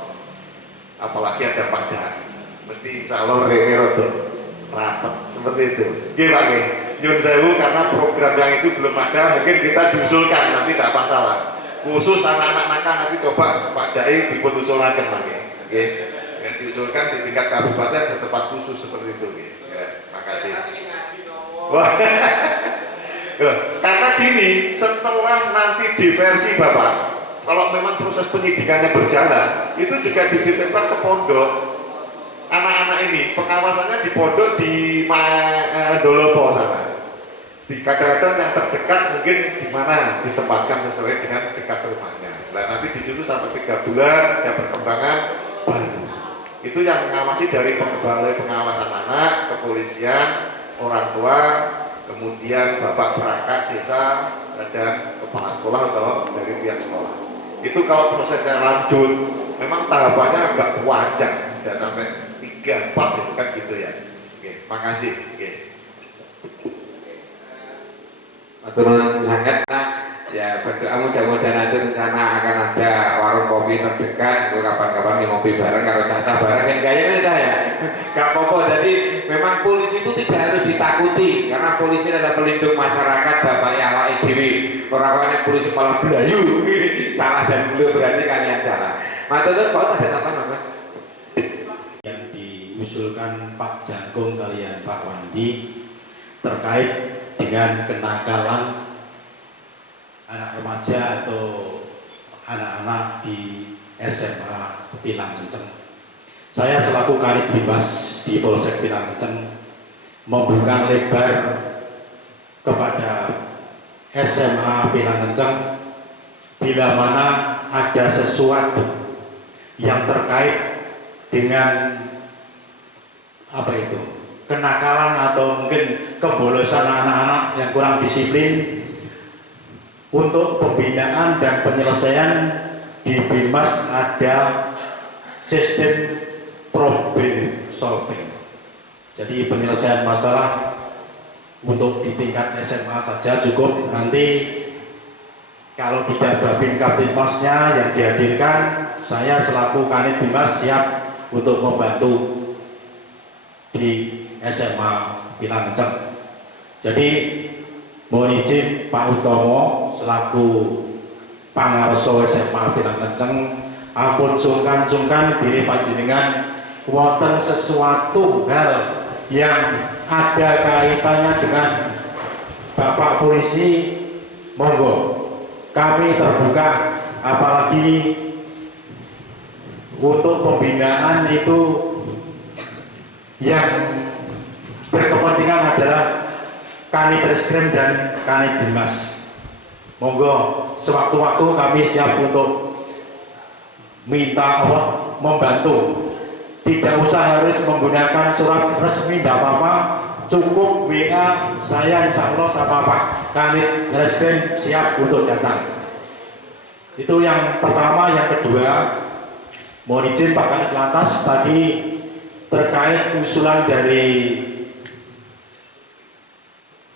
Apalagi ada pada mesti insya Allah remerodo rapat seperti itu. Gimana? Nyun sewu karena program yang itu belum ada mungkin kita diusulkan nanti tidak masalah khusus anak-anak nakal nanti coba Pak Dai diusulkan lagi yang diusulkan di tingkat kabupaten ada tempat khusus seperti itu ya, makasih karena gini setelah nanti diversi Bapak kalau memang proses penyidikannya berjalan itu juga dititipkan ke pondok anak-anak ini pengawasannya di pondok di Dolopo sana. Di kadang-kadang yang terdekat mungkin di mana ditempatkan sesuai dengan dekat rumahnya. Nah nanti di situ sampai 3 bulan ada perkembangan baru. Itu yang mengawasi dari pengawasan anak, kepolisian, orang tua, kemudian bapak perangkat desa dan kepala sekolah atau dari pihak sekolah. Itu kalau prosesnya lanjut, memang tahapannya agak panjang, tidak sampai 3-4 itu kan gitu ya. Oke, makasih. Oke. Turun sangat ya berdoa mudah-mudahan nanti rencana akan ada warung kopi terdekat kapan-kapan ngopi bareng karo caca bareng kan kayaknya saya gak apa-apa jadi memang polisi itu tidak harus ditakuti karena polisi adalah pelindung masyarakat bapak ya awake dhewe. Orang polisi malah belayu salah dan beliau berarti kalian salah. Matur Pak ada apa Pak? Yang diusulkan Pak Jangkung kalian Pak Wandi terkait dengan kenakalan anak remaja atau anak-anak di SMA Pinang Kenceng. Saya selaku Kanit Bimas di Polsek Pinang Kenceng membuka lebar kepada SMA Pinang Kenceng bila mana ada sesuatu yang terkait dengan apa itu kenakalan atau mungkin kebolosan anak-anak yang kurang disiplin, untuk pembinaan dan penyelesaian di Bimas ada sistem problem solving. Jadi penyelesaian masalah untuk di tingkat SMA saja cukup. Nanti kalau tidak Babin Kaptipmasnya yang dihadirkan, saya selaku Kanit Bimas siap untuk membantu di SMA Pinang Kenceng. Jadi mohon izin Pak Utomo selaku pangarso SMA Pinang Kenceng, ampun sungkan-sungkan diri panjenengan wonten sesuatu hal yang ada kaitannya dengan Bapak Polisi, monggo kami terbuka, apalagi untuk pembinaan itu yang berkepentingan adalah Kanit Reskrim dan Kanit Dimas. Monggo sewaktu-waktu kami siap untuk minta Allah membantu. Tidak usah harus menggunakan surat resmi, tidak apa-apa, cukup WA saya, insya Allah sama Pak Kanit Reskrim siap untuk datang. Itu yang pertama. Yang kedua, mohon izin Pak Kanit Lantas tadi terkait usulan dari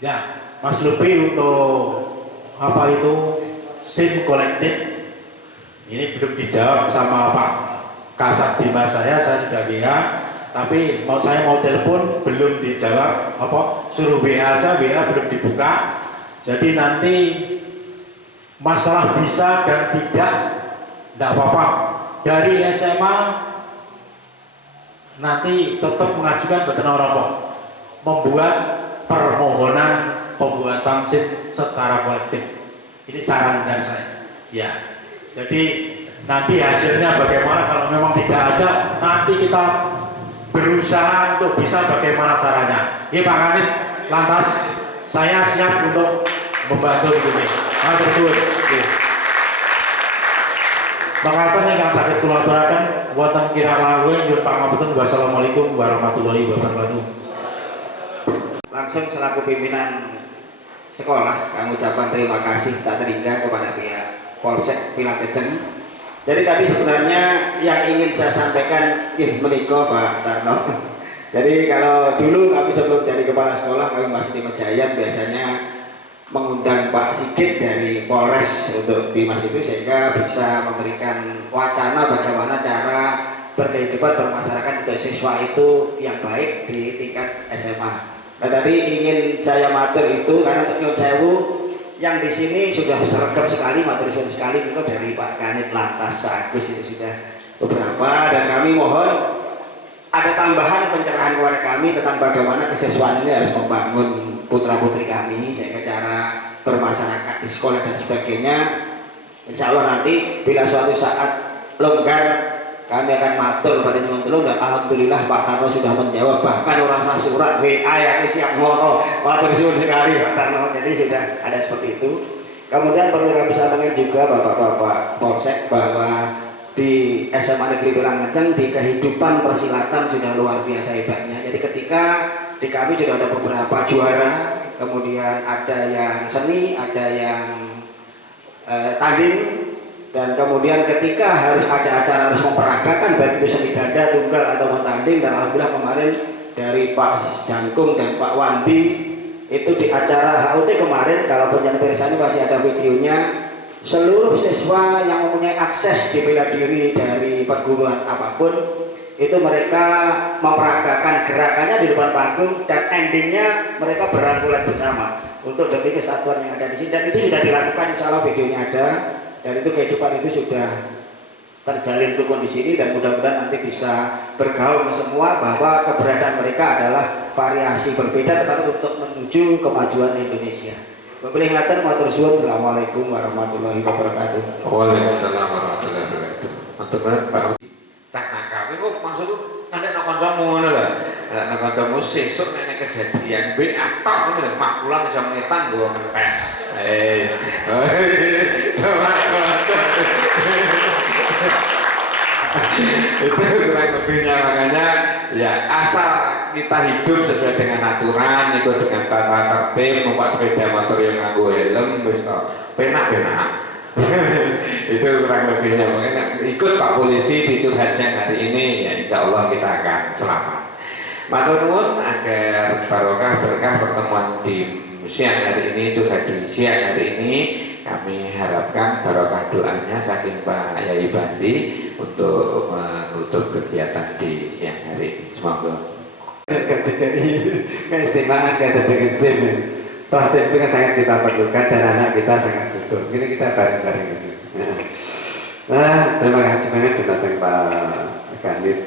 ya Mas Lupi untuk apa itu SIM kolektif, ini belum dijawab sama Pak Kasat Dimas saya sudah WA, tapi saya mau telepon belum dijawab, apa suruh WA aja, WA belum dibuka. Jadi nanti masalah bisa dan tidak apa-apa, dari SMA nanti tetap mengajukan ke Tenoropo membuat permohonan pembuatan SIM secara kolektif. Ini saran dari saya ya. Jadi nanti hasilnya bagaimana, kalau memang tidak ada nanti kita berusaha untuk bisa bagaimana caranya. Ini Pak Kanit Lantas saya siap untuk membantu ini. Matur suwun. Makaten ingkang saged kula aturaken wonten kirang langkung nyuwun pangapunten. Wassalamualaikum warahmatullahi wabarakatuh. Langsung selaku pimpinan sekolah kami ucapkan terima kasih tak terhingga kepada pihak Polsek Pinang Kenceng. Jadi tadi sebenarnya yang ingin saya sampaikan menika Pak Tarno. Jadi kalau dulu kami sebelum jadi kepala sekolah, kami masih di Mejayan, biasanya mengundang Pak Sigit dari Polres untuk di Mas itu, sehingga bisa memberikan wacana bagaimana cara berkehidupan bermasyarakat untuk siswa itu yang baik di tingkat SMA. Nah tadi ingin saya matur itu karena untuk nyuwun sewu yang di sini sudah seragam sekali, matur suwun sekali mungkin dari Pak Kanit Lantas, Pak Agus itu sudah beberapa, dan kami mohon ada tambahan pencerahan kepada kami tentang bagaimana kesiswaan ini harus membangun putra-putri kami, sehingga cara bermasyarakat di sekolah dan sebagainya. Insya Allah nanti bila suatu saat longgar kami akan matur pada nyuwun tulung, dan alhamdulillah Pak Tarno sudah menjawab, bahkan orang saya surat WA yang siap ngoro, matur suwun sekali Pak Tarno. Jadi sudah ada seperti itu. Kemudian perlu kami sampaikan juga Bapak-bapak Polsek bahwa di SMA Negeri Pinang Kenceng di kehidupan persilatan sudah luar biasa hebatnya. Jadi ketika di kami sudah ada beberapa juara, kemudian ada yang seni, ada yang tanding, dan kemudian ketika harus ada acara harus memperagakan baik itu seni ganda, tunggal atau tanding, dan alhamdulillah kemarin dari Pak Jangkung dan Pak Wandi itu di acara HUT kemarin, kalau penyanyi ini masih ada videonya, seluruh siswa yang mempunyai akses di bela diri dari perguruan apapun itu mereka memperagakan gerakannya di depan panggung dan endingnya mereka berangkulan bersama untuk demi kesatuan yang ada di sini, dan itu sudah dilakukan, insya Allah videonya ada, dan itu kehidupan itu sudah terjalin rukun di sini, dan mudah-mudahan nanti bisa bergaul semua bahwa keberadaan mereka adalah variasi berbeda tetapi untuk menuju kemajuan Indonesia. Wabillahi taufiq wal hidayah. Assalamualaikum warahmatullahi wabarakatuh. Waalaikumsalam warahmatullahi wabarakatuh. Matur Pak. Tak nakal itu maksudku nek nek kancamu ngono lho. Nek nek kancamu sesuk nek kejadian B tok ngono lho, makulan iso ngetan nggo ngepes. Itu kurang lebihnya, makanya ya asal kita hidup sesuai dengan aturan, ikut dengan tata tertib, numpak sepeda motor yang nganggo helm, wis penak-penak. Itu kurang lebihnya, makanya ikut Pak Polisi di curhat siang hari ini, ya insya Allah kita akan selamat. Matur nuwun agar barokah berkah pertemuan di siang hari ini, curhat di siang hari ini. Kami harapkan barokah doanya saking Pak Yai Bandi untuk menutup kegiatan di siang hari ini. Semoga ketika ini keistimewaan kaitan dengan SIM, toh SIM itu kan sangat kita perlukan dan anak kita sangat butuh. Ini kita bareng-bareng gitu. Nah, terima kasih banyak datang Pak Kanit.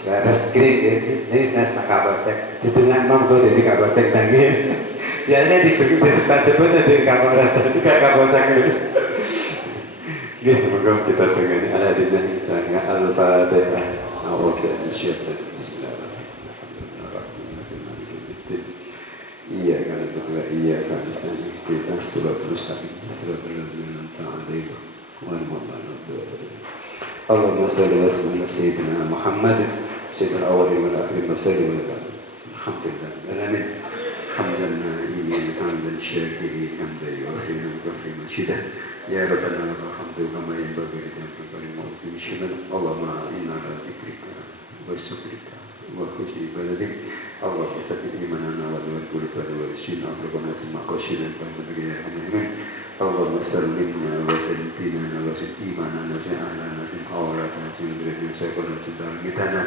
Saya screen ini saya sepak Kapolsek. Didengar monggo jadi Kapolsek tangi. Biasanya disebut dari Kapolres itu gak Kapolsek dulu. Monggo kita dengar ada di sana Al-Fatihah. A'udzu iya kan kedua iya kan misalnya kita surat mustaqim surat Allahumma salli wa sallim ala sayyidina Muhammad sayyidil awwalin wal akhirin wa sallim alhamdulillah alamin hamdan na'imina hamdan syakirin hamdan yu'afina mukafina syida ya rabbana lakal hamdu kama yanbaghi li jalali wajhika Allahumma inna ala dzikrika wa syukrika wa husni ibadatik Allah istaghfir imanana wa qulubana wa syina rabbana sama qashidan fa ya amin Allahumma sallimna wa sallimna wa sallimna wa sallimna wa sallimna wa sallimna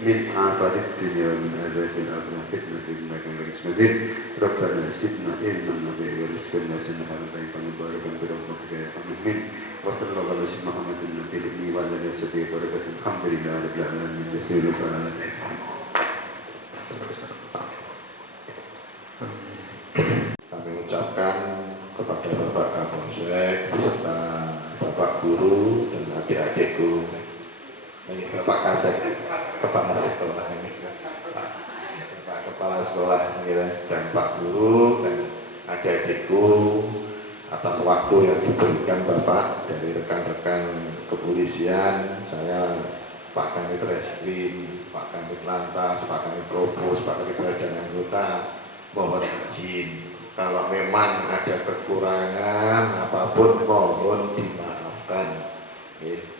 min afatid dunya wa min adzabil akhirah fitnatin makan rizqin rabbana zidna ilman wa rizqan wa sanatan mubarakan bi rahmatika ya amin wa sallallahu alaihi Muhammadin nabiyyi wa alihi washabihi wa sallam alhamdulillah rabbil alamin bismillahir Kami ucapkan kepada Bapak Kapolsek beserta Bapak Guru dan adik-adikku, ini Bapak Kasek, Kepala Sekolah ini, Bapak Kepala Sekolah ini, dan Pak Guru dan adik-adikku atas waktu yang diberikan Bapak dari rekan-rekan kepolisian, saya Pak Kanit Reskrim, Pak Kanit Lantas, Pak Kanit Provos, Pak Kanit Badan Anggota, mohon izin kalau memang ada kekurangan apapun mohon dimaafkan.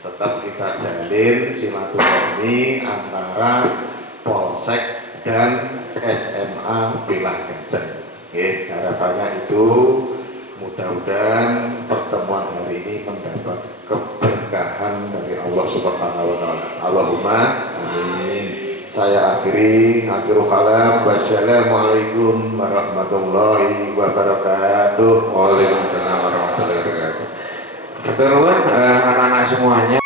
Tetap kita jalin silaturahmi antara Polsek dan SMA Pilang Kenceng. Harapannya itu mudah-mudahan pertemuan hari ini mendapat keberkahan dari Allah Subhanahu wa taala. Allahumma amin. Saya akhiri kalam. Wassalamualaikum warahmatullahi wabarakatuh. Waalaikumsalam warahmatullahi wabarakatuh. Anak-anak semuanya